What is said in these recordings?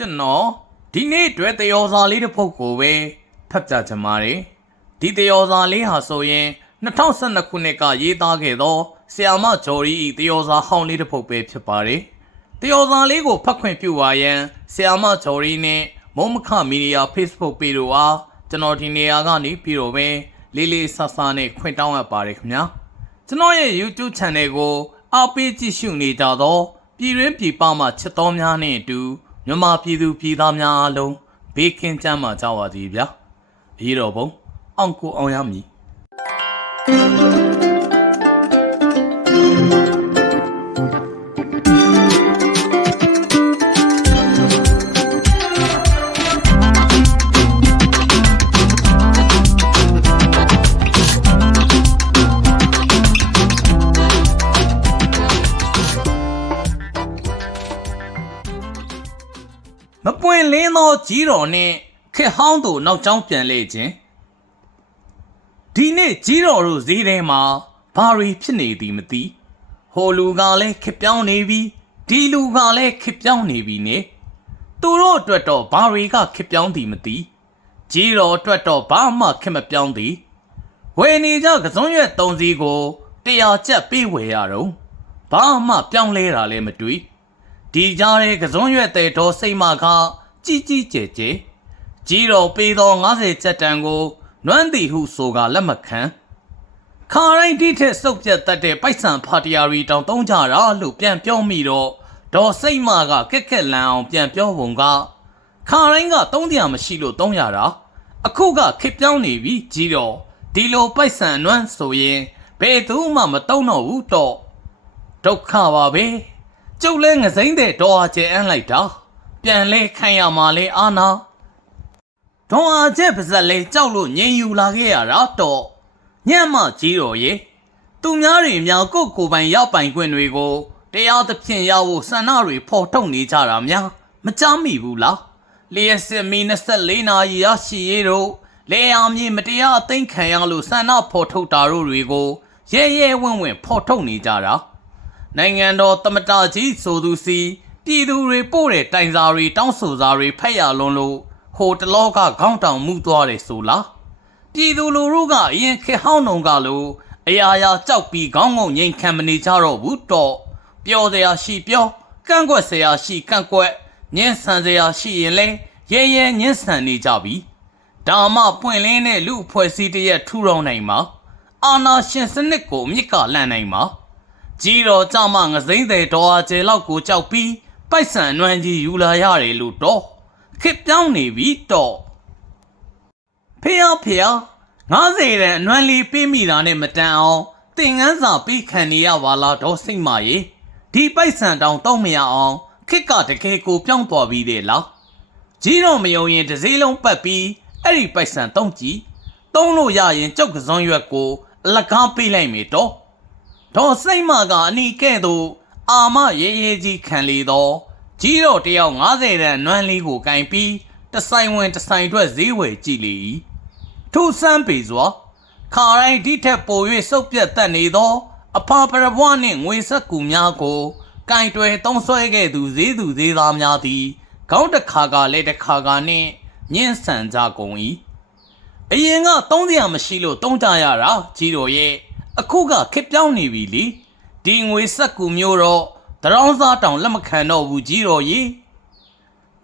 ကျွန်တော်ဒီနေ့အတွက်တယောစာလေးတစ်ပုဒ်ကိုပဲဖတ်ပြချင်ပါတယ်ဒီတယောစာလေးဟာဆိုရင်2012ခုနှစ်ကရေးသားခဲ့သောဆီယာမဂျော်ရီ၏တယောစာဟောင်းလေးတစ်ပုဒ်ပဲဖြစ်ပါတယ်တယောစာလေးကိုဖတ်ခွင့်ပြုပါရန်ဆီယာမဂျော်ရီနဲ့မုံမခမီဒီယာ Facebook ပေတို့အားကျွန်တော်ဒီနေရာကနေပြီးတော့ပဲလေးလေးဆဆနဲ့ခွင့်တောင်းအပ်ပါတယ်ခင်ဗျာကျွန်တော်ရဲ့ YouTube Channel ကိုအားပေးကြည့်ရှုနေကြသောပြည်တွင်းပြည်ပမှချစ်တော်များနဲ့အတူ မြန်မာပြည်သူပြည်သားများအားလုံးဘေးကင်းကြမှာကြပါစေဗျာ။အေးတော်ဘုံအောင်ကိုအောင်ရမည် သောကြီးတော်နှင့်ခက်ဟောင်းတို့နောက်ကျောင်းပြန်လေခြင်းဒီနေ့ကြီးတော်တို့ဈေးထဲမှာဘာတွေဖြစ်နေသည်မသိဟိုလူကလည်းခက်ပြောင်းနေပြီဒီလူကလည်းခက်ပြောင်းနေပြီနေသူတို့အတွက်တော့ဘာတွေကခက်ပြောင်းသည်မသိကြီးတော်အတွက်တော့ဘာမှခက်မပြောင်းသည်ဝယ်နေကြကစုံရွက်သုံးစီးကိုတရားကျပ်ပေးဝယ်ရတော့ဘာမှပြောင်းလဲတာလည်းမတွေ့ဒီကြားရဲကစွန်းရွက်တဲ့တော်စိတ်မခ ကြီးကြီးကျယ်ကျယ်ကြီးတော်ပေးသော90ချက်တန်ကိုနွမ်းတီဟုဆိုကလက်မခံခါရိုင်းတိထက်စုပ်ပြတ်တတ်တဲ့ပိုက်ဆံဖာတရာရီတောင်သုံးကြတာလို့ပြန်ပြောမိတော့ဒေါ်စိတ်မကကက်ခက်လန်အောင်ပြန်ပြောပုံကခါရိုင်းကသုံးတရားမရှိလို့သုံးရတာအခုကခစ်ပြောင်းနေပြီကြီးတော်ဒီလိုပိုက်ဆံနွမ်းဆိုရင်ဘယ်သူမှမသုံးတော့ဘူးတော့ဒုက္ခပါပဲကျုပ်လဲငစိမ့်တဲ့ဒေါ်အားကျဲအန်းလိုက်တာ ပြန်လဲခံရမှာလဲအာနာဒေါ်အားကျဲပါဇက်လဲကြောက်လို့ငြိမ်ယူလာခဲ့ရတာတော့ညံ့မကြီးတော်ရေသူများတွေများကိုယ့်ကိုယ်ပိုင်ရောက်ပိုင်ခွင့်တွေကိုတရားသဖြင့်ရဖို့ဆန္ဒတွေဖော်ထုတ်နေကြတာများမကြမ်းမိဘူးလားလျှက်စစ်မီ24နာရီရရှိရေးတို့လေအောင်မြေမတရားအသိမ်းခံရလို့ဆန္ဒဖော်ထုတ်တာတို့တွေကိုရဲရဲဝင့်ဝင့်ဖော်ထုတ်နေကြတာနိုင်ငံတော်တမတာကြီးဆိုသူစီ ပြည်သူတွေပို့တဲ့တိုင်စာတွေတောင်းဆိုစာတွေဖက်ရလွန်းလို့ဟိုတလောကခေါင်းတောင်မှုသွားတယ်ဆိုလားပြည်သူလူထုကအရင်ခေတ်ဟောင်းတုံကလို့အရာရာကြောက်ပြီးခေါင်းငုံငိမ်ခံမနေကြတော့ဘူးတော့ပြောစရာရှိပြောကန့်ကွက်စရာရှိကန့်ကွက်ညှင်းဆန်စရာရှိရင်လဲရဲရဲညှင်းဆန်နေကြပြီဒါမှပွင့်လင်းတဲ့လူအဖွဲ့အစည်းတစ်ရက်ထူထောင်နိုင်မှာအာနာရှင်စနစ်ကိုမြစ်ကလန့်နိုင်မှာကြီးတော်ကြမငစိမ့်တဲ့တော်အကျဲလောက်ကိုကြောက်ပြီး ပိုက်ဆံနွမ်းကြီးယူလာရတယ်လို့တော့ခစ်ပြောင်းနေပြီတော့ဖေယဖေယ90တန်အနွမ်းလေးပေးမိတာနဲ့မတန်အောင်တင်ငန်းစာပေးခံနေရပါလားတော့စိတ်မရေဒီပိုက်ဆံတောင်တော့မရအောင်ခစ်ကတကယ်ကိုပြောင်းသွားပြီးတယ်လားကြီးတော်မယုံရင်တစ်စေးလုံးပတ်ပြီးအဲ့ဒီပိုက်ဆံတုံးကြည့်တုံးလို့ရရင်ကြောက်ကစွန်းရွက်ကိုအလကားပေးလိုက်မေတော့ဒေါ်စိတ်မကအနီကဲ့သို့ အာမရဲရဲကြီးခံလေသောကြီးတော်တယောက်90တန်နွမ်းလေးကိုကင်ပြီးတဆိုင်ဝင်တဆိုင်အတွက်ဈေးဝယ်ကြည့်လေ၏ထို့ဆန်းပေစွာခါရိုင်းဒီထက်ပို၍စုပ်ပြတ်တတ်နေသော အဖာပရဘွားနှင့်ငွေဆက်ကူများကိုကင်တွယ်သုံးဆွဲခဲ့သူဈေးသူဈေးသားများသည်ခေါင်းတစ်ခါကလည်းတစ်ခါကနှင့်ညှင်းဆန်ကြကုန်၏အရင်ကသုံးစရာမရှိလို့သုံးကြရတာကြီးတော်ရဲ့အခုကခစ်ပြောင်းနေပြီလေ ဒီငွေဆက်ကူမျိုးတော့တရောင်းစားတောင်လက်မခံတော့ဘူးကြီးတော်ကြီး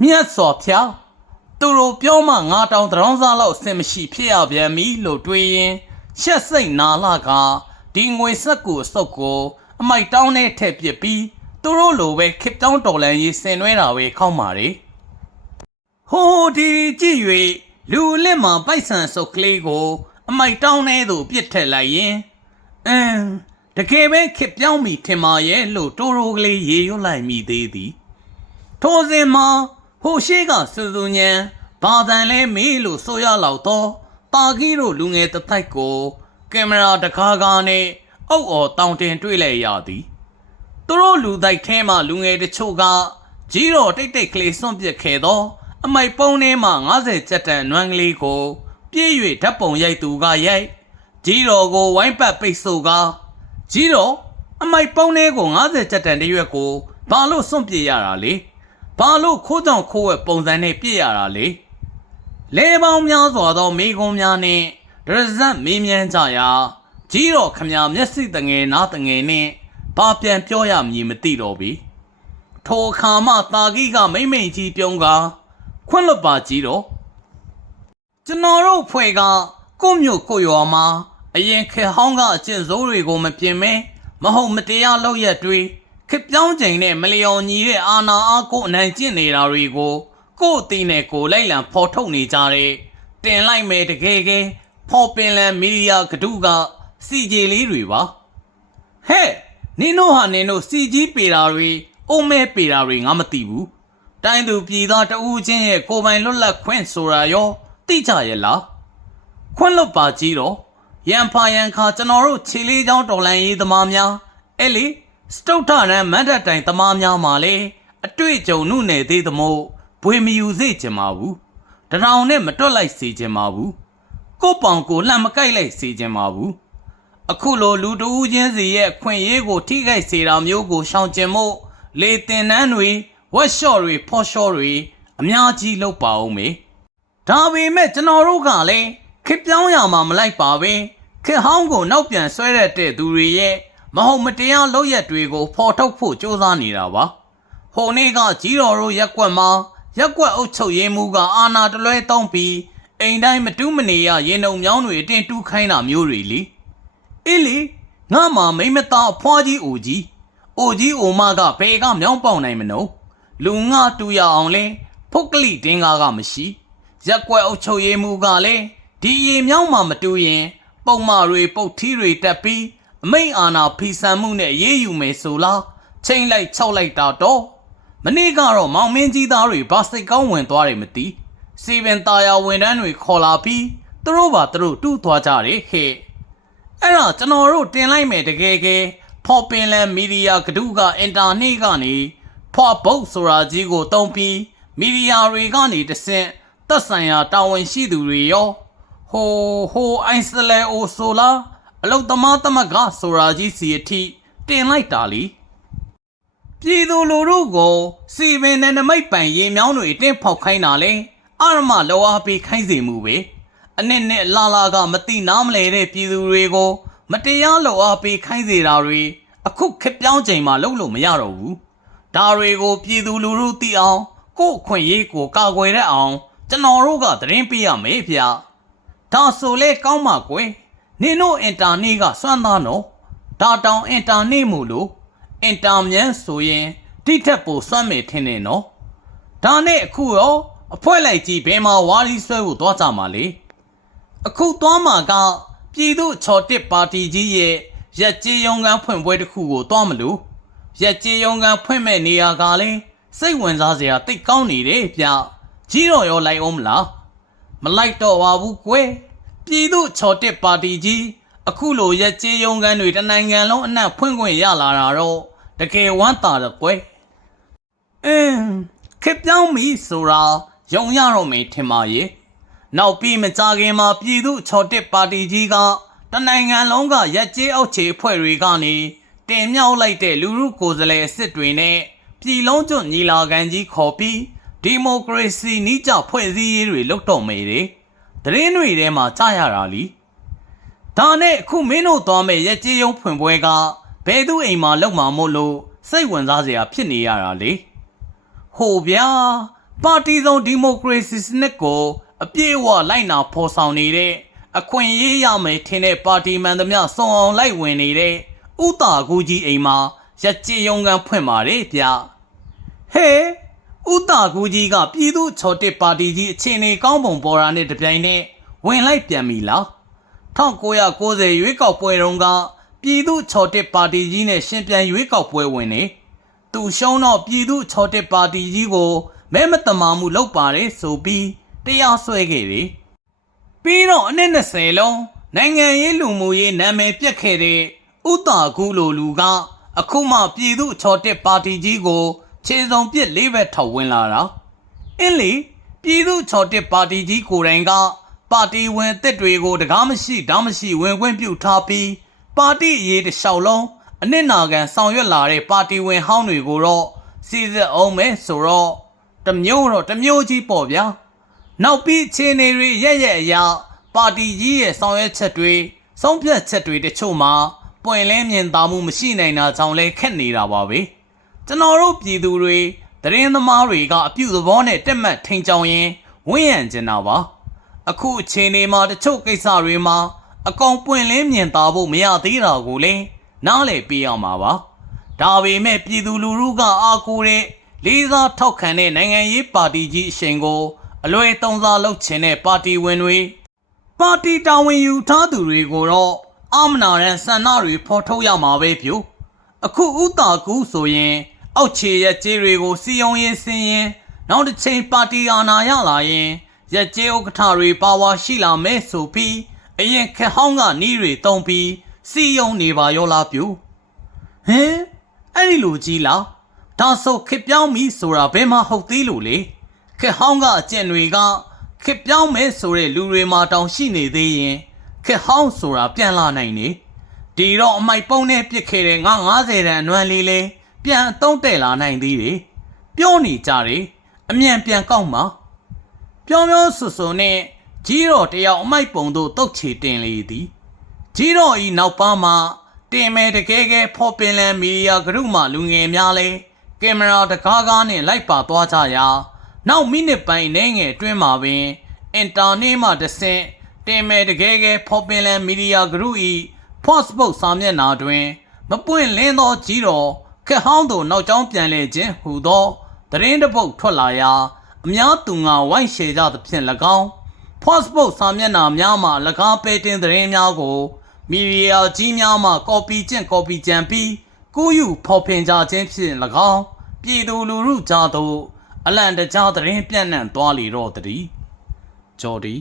မြတ်စွာဘုရားသူတို့ပြောမှငါတောင်တရောင်းစားလောက်အဆင်မရှိဖြစ်ရပြန်ပြီလို့တွေးရင်ရှက်စိတ်နာလာကဒီငွေဆက်ကူအစုပ်ကို အမိုက်တောင်းနဲ့ထည့်ပစ်ပြီးသူတို့လိုပဲခစ်တောင်းတော်လန်ရေးဆင်နွှဲတာပဲခောက်ပါလေဟိုးဒီကြည့်၍လူလက်မှာပိုက်ဆံစုပ်ကလေးကို အမိုက်တောင်းထဲသို့ပြစ်ထည့်လိုက်ရင်အင်း တကယ်ပဲခစ်ပြောင်းပြီထင်ပါရဲ့လို့တိုးတိုးကလေးရေရွတ်လိုက်မိသေးသည်ထိုစဉ်မှာဟိုရှိကစူစူညံဘာတန်လဲမေးလို့ဆိုရလောက်တော့တာကီတို့လူငယ်တစ်ထိုက်ကိုကင်မရာတကားကားနဲ့အုပ်အော်တောင်းတင်တွေ့လိုက်ရသည်သူတို့လူတိုက်ထဲမှလူငယ်တချို့ကကြီးတော်တိတ်တိတ်ကလေးစွန့်ပစ်ခဲ့သောအမိုက်ပုံးထဲမှ90ကျက်တန်နွမ်းကလေးကို ပြည့်၍ဓာတ်ပုံရိုက်သူကရိုက်ကြီးတော်ကိုဝိုင်းပတ်ပိတ်ဆို့ကား ကြီးတော်အမိုက်ပုံးလေးကို90ကျက်တန်တရွက်ကိုဘာလို့စွန့်ပြေးရတာလဲဘာလို့ခိုးကြောင်ခိုးဝဲပုံစံနဲ့ပြည့်ရတာလဲလဲပေါင်းများစွာသောမိကုံးများနှင့်ဒရဇတ်မေးမြန်းကြရာကြီးတော်ခမညာမျက်စိတငယ်နားတငယ်နှင့်ဘာပြန်ပြောရမည်မသိတော့ပြီထိုအခါမှတာဂိကမိမ့်မိန်ကြီးပြုံးကခွန့်လွတ်ပါကြီးတော်ကျွန်တော်တို့ဖွဲ့ကကိုယ့်မျိုးကိုယ့်ရွာမှာ အရင်ခေတ်ဟောင်းကအကျင့်စိုးတွေကိုမပြင်မဲမဟုတ်မတရားလုပ်ရက်တွေခေတ်ပြောင်းချိန်နဲ့မလျော်ညီတဲ့အာဏာအားကိုအနိုင်ကျင့်နေတာတွေကိုကိုယ့်အသိနဲ့ကိုယ်လိုက်လံဖော်ထုတ်နေကြတဲ့တင်လိုက်မယ်တကယ်ကဲဖော်ပင်လန်မီဒီယာကတူးကစီဂျီလေးတွေပါဟဲ့နင်တို့ဟာနင်တို့စီကြီးပေတာတွေအုံးမဲပေတာတွေငါမသိဘူးတိုင်းသူပြည်သားတဦးချင်းရဲ့ကိုယ်ပိုင်လွတ်လပ်ခွင့်ဆိုတာရောသိကြရဲ့လားခွင့်လွတ်ပါကြီးတော့ ရန်ဖာရန်ခါကျွန်တော်တို့ခြေလေးချောင်းတော်လန်ရေးသမားများအဲ့လေစတုတ်ထရန်မတ်တက်တိုင်သမားများမှာလေအတွေ့အကြုံနှုတ်နေသေးသမို့ဘွေမယူစေချင်ပါဘူးတရောင်နဲ့မတွက်လိုက်စေချင်ပါဘူးကိုယ့်ပောင်ကိုလှမ်းမကိုက်လိုက်စေချင်ပါဘူးအခုလိုလူတဦးချင်းစီရဲ့အခွင့်အရေးကို ထိခိုက်စေတာမျိုးကိုရှောင်ကျဉ်မို့လေတင်နှန်းတွေဝက်ရှော့တွေဖော့ရှော့တွေအများကြီးလုပ်ပါအောင်မေဒါပေမဲ့ကျွန်တော်တို့ကလည်း ခစ်ပြောင်းရမှာမလိုက်ပါပဲခစ်ဟောင်းကိုနောက်ပြန်ဆွဲရတဲ့သူတွေရဲ့မဟုတ်မတရားလုပ်ရက်တွေကိုဖော်ထုတ်ဖို့ကြိုးစားနေတာပါဟိုနေ့ကကြီးတော်တို့ရက်ကွက်မှာရက်ကွက်အုပ်ချုပ်ရေးမှုကအာနာတလွဲတုံးပြီးအိမ်တိုင်းမတူးမနေရရင်ုံမြောင်းတွေအတင်းတူးခိုင်းတာမျိုးတွေလीအေးလေငါမှမိမသားအဖွားကြီးအိုကြီးအိုကြီးအိုမကဘယ်ကမြောင်းပေါင်နိုင်မနို့လူငါတူရအောင်လဲဖုတ်ကလိတင်းကားကမရှိရက်ကွက်အုပ်ချုပ်ရေးမှုကလည်း ဒီရေမြောင်းမှမတူရင် ပုံမတွေပုတ်ထီးတွေတက်ပြီးအမိန်အာနာဖီဆန်မှုနဲ့ရေးယူမယ်ဆိုလားချိန်လိုက်၆လိုက်တာတော့မနေ့ကတော့မောင်မင်းကြီးသားတွေဘာစိတ်ကောင်းဝင်သွားတယ်မသိစီပင်ตาယာဝန်တန်းတွေခေါ်လာပြီးသူတို့ပါသူတို့တူးသွားကြတယ်ဟဲ့အဲ့တော့ကျွန်တော်တို့တင်လိုက်မယ်တကယ်ကဲဖော်ပင်လန်မီဒီယာကတူးကအင်တာနက်ကနေဖော်ဘုတ်ဆိုတာကြီးကိုတုံးပြီးမီဒီယာတွေကနေတဆင့်သက်ဆိုင်ရာတာဝန်ရှိသူတွေရော ဟိုဟိုအိုင်စလဲအိုဆိုလာအလုတ်သမားသမဂဆိုတာကြီးစီအထိတင်လိုက်တာလीပြည်သူလူထုကိုစီပင်နဲ့နမိတ်ပိုင်ရေမြောင်းတွေအတင်းဖောက်ခိုင်းတာလဲအရမလောအားပေးခိုင်းစေမှုပဲအနှစ်နဲ့လာလာကမတိနားမလဲတဲ့ပြည်သူတွေကို မတရားလောက်အားပေးခိုင်းစေတာတွေအခုခက်ပြောင်းချိန်မှာလုပ်လို့မရတော့ဘူးဒါတွေကိုပြည်သူလူထုသိအောင်ကိုယ့်အခွင့်အရေးကိုကာကွယ်ရအောင်ကျွန်တော်တို့ကသတင်းပေးရမယ်ဗျ ဒါဆိုလေကောင်းပါကွယ်နင်တို့အင်တာနက်ကစွမ်းသားနော်ဒါတောင်အင်တာနက်မို့လို့အင်တာမြန်ဆိုရင်တိထက်ပိုစွမ်းမယ်ထင်တယ်နော်ဒါနဲ့အခုရောအဖွဲလိုက်ကြီးဘယ်မှာဝါရီဆွဲဖို့သွားကြမှာလဲအခုသွားမှာကပြည်သူချော်တစ်ပါတီကြီးရဲ့ရက်ကြီးရုံကန်ဖွင့်ပွဲတစ်ခုကိုသွားမလို့ရက်ကြီးရုံကန်ဖွင့်မဲ့နေရာကလည်းစိတ်ဝင်စားစရာတိတ်ကောင်းနေတယ်ဗျကြီးတော့ရောလိုက်အောင်မလား မလိုက်တော့ပါဘူးကွယ်ပြည်သူချော်တစ်ပါတီကြီးအခုလိုရက်ကြီးရုံကန်တွေတနိုင်ငံလုံးအနှံ့ဖွင့်ခွင့်ရလာတာတော့တကယ်ဝမ်းသာတော့ကွယ်အင်းခက်ပြောင်းပြီဆိုတာယုံရတော့မယ်ထင်ပါရဲ့နောက်ပြီးမကြခင်မှာပြည်သူချော်တစ်ပါတီကြီးကတနိုင်ငံလုံးကရက်ကျေးအောက်ခြေအဖွဲ့တွေကနေတင်မြှောက်လိုက်တဲ့လူမှုကိုယ်စားလှယ်အစ်စ်တွေနဲ့ပြည်လုံးကျွတ်ညီလာခံကြီးခေါ်ပြီး ဒီမိုကရေစီနှိကျဖွဲ့စည်းရေးတွေလုပ်တော့မယ်တဲ့သတင်းတွေထဲမှာကြားရတာလीဒါနဲ့အခုမင်းတို့သွားမဲ့ရက်ကျေးရုံဖွင့်ပွဲကဘယ်သူအိမ်မှာလောက်မှာမို့လို့စိတ်ဝင်စားစရာဖြစ်နေရတာလေဟိုဗျာပါတီစုံဒီမိုကရေစီစနစ်ကိုအပြည့်အဝလိုက်နာဖော်ဆောင်နေတဲ့အခွင့်အရေးရမယ်ထင်တဲ့ပါတီမှန်သမျှစုံအောင်လိုက်ဝင်နေတဲ့ဥတာကူကြီးအိမ်မှာရက်ကြည်ယုံကန်ဖွင့်ပါတယ်ဗျဟဲ ဥတာကူကြီးကပြည်သူချော်တစ်ပါတီကြီးအခြေအနေကောင်းပုံပေါ်တာနဲ့တပြိုင်နက်ဝင်လိုက်ပြန်ပြီလား1990ရွေးကောက်ပွဲတုန်းကပြည်သူချော်တစ်ပါတီကြီးနဲ့ရှင်ပြန်ရွေးကောက်ပွဲဝင်နေသူရှုံးတော့ပြည်သူချော်တစ်ပါတီကြီးကိုမဲမတမာမှုလုပ်ပါတယ်ဆိုပြီးတရားစွဲခဲ့တယ်။ပြီးတော့အနည်း20လုံးနိုင်ငံရေးလူမှုရေးနာမည်ပြက်ခဲ့တဲ့ဥတာကူလိုလူကအခုမှပြည်သူချော်တစ်ပါတီကြီးကို ခြေစုံပစ်လေးဘက်ထောက်ဝင်လာတာ။အင်းလေပြည်သူချော်တစ်ပါတီကြီးကိုယ်တိုင်ကပါတီဝင်အစ်စ်တွေကိုတကားမရှိဓာမရှိဝင်ခွင့်ပြုထားပြီးပါတီအရေးတစ်လျှောက်လုံးအနစ်နာခံဆောင်ရွက်လာတဲ့ပါတီဝင်ဟောင်းတွေကိုတော့စီစစ်အောင်မယ်ဆိုတော့တစ်မျိုးတော့တစ်မျိုးကြီးပေါ့ဗျာနောက်ပြီးခြေနေတွေရက်ရက်အရာပါတီကြီးရဲ့ဆောင်ရွက်ချက်တွေဆုံးဖြတ်ချက်တွေတချို့မှာပွင့်လင်းမြင်သာမှုမရှိနိုင်တာကြောင့်လဲခက်နေတာပါပဲ ကျွန်တော်တို့ပြည်သူတွေသတင်းသမားတွေကအပြုသဘောနဲ့တက်မှတ်ထိန်ကြောင်ရင်ဝင့်ရံကျင်တာပါအခုအချိန်ဒီမှာတချို့ကိစ္စတွေမှာအကောင်ပွင့်လင်းမြင်သာဖို့မရသေးတာကိုလည်းနားလည်ပေးအောင်ပါပါဒါပေမဲ့ပြည်သူလူထုကအားကိုးတဲ့လေးစားထောက်ခံတဲ့နိုင်ငံရေးပါတီကြီးအရှင်ကို အလွယ်သုံးစားလုပ်ချင်တဲ့ပါတီဝင်တွေပါတီတာဝန်ယူထားသူတွေကိုတော့အမနာရန်ဆန္ဒတွေဖော်ထုတ်ရမှာပဲပြူအခုဥတာကူဆိုရင် အောက်ခြေရက်ကျေးတွေကိုစီယုံရင်စင်ရင်နောက်တစ်ချိန်ပါတီအာဏာရလာရင်ရက်ကျေးဥက္ကဋ္ဌတွေပါဝါရှိလာမဲဆိုပြီးအရင်ခက်ဟောင်းကနီးတွေတုံပြီးစီယုံနေပါရောလားပြူဟင်အဲ့ဒီလိုကြီးလားဒါဆိုခစ်ပြောင်းပြီဆိုတာဘယ်မှဟုတ်သေးလို့လေခက်ဟောင်းကအကျင့်တွေကခစ်ပြောင်းမဲဆိုတဲ့လူတွေမှာတောင်ရှိနေသေးရင်ခက်ဟောင်းဆိုတာပြန်လာနိုင်နေဒီတော့အမိုက်ပုံးနဲ့ပြစ်ခဲ့တဲ့ငါ90တန်အနွမ်းလေးလေး ပြန်အသုံးတဲ့လာနိုင်သေးတယ်ပြောနေကြတယ်အမြန်ပြန်ကောက်မှာပြောပြောဆူဆူနဲ့ကြီးတော်တယောက်အမိုက်ပုံတို့တုတ်ချေတင်လေသည်ကြီးတော်ဤနောက်ပါမှာတင်မဲတကယ်ကဲဖော်ပင်လန်မီဒီယာဂရုမှလူငယ်များလဲကင်မရာတကားကားနဲ့လိုက်ပါသွားကြရာနောက်မိနစ်ပိုင်းနဲ့ငယ်အတွင်းမှာပင်အင်တာနက်မှတဆင့်တင်မဲတကယ်ကဲဖော်ပင်လန်မီဒီယာဂရုဤ Facebook စာမျက်နှာတွင် မပွင့်လင်းသောကြီးတော် ခက်ဟောင်းသို့နောက်ကျောင်းပြန်လဲခြင်းဟူသောသတင်းတစ်ပုဒ်ထွက်လာရာအများသူငါဝိုင်းရှယ်ကြသဖြင့်၎င်း Facebook စာမျက်နှာများမှ၎င်းပဲတင်သတင်းများကိုမီဒီယာကြီးများမှကော်ပီကျင့်ကော်ပီကြံပြီးကူးယူဖော်ဖင်ကြခြင်းဖြင့်၎င်းပြည်သူလူထုကြားသို့အလံတကြားသတင်းပြန့်နှံ့သွားလေတော့တည်းဂျော်ဒီ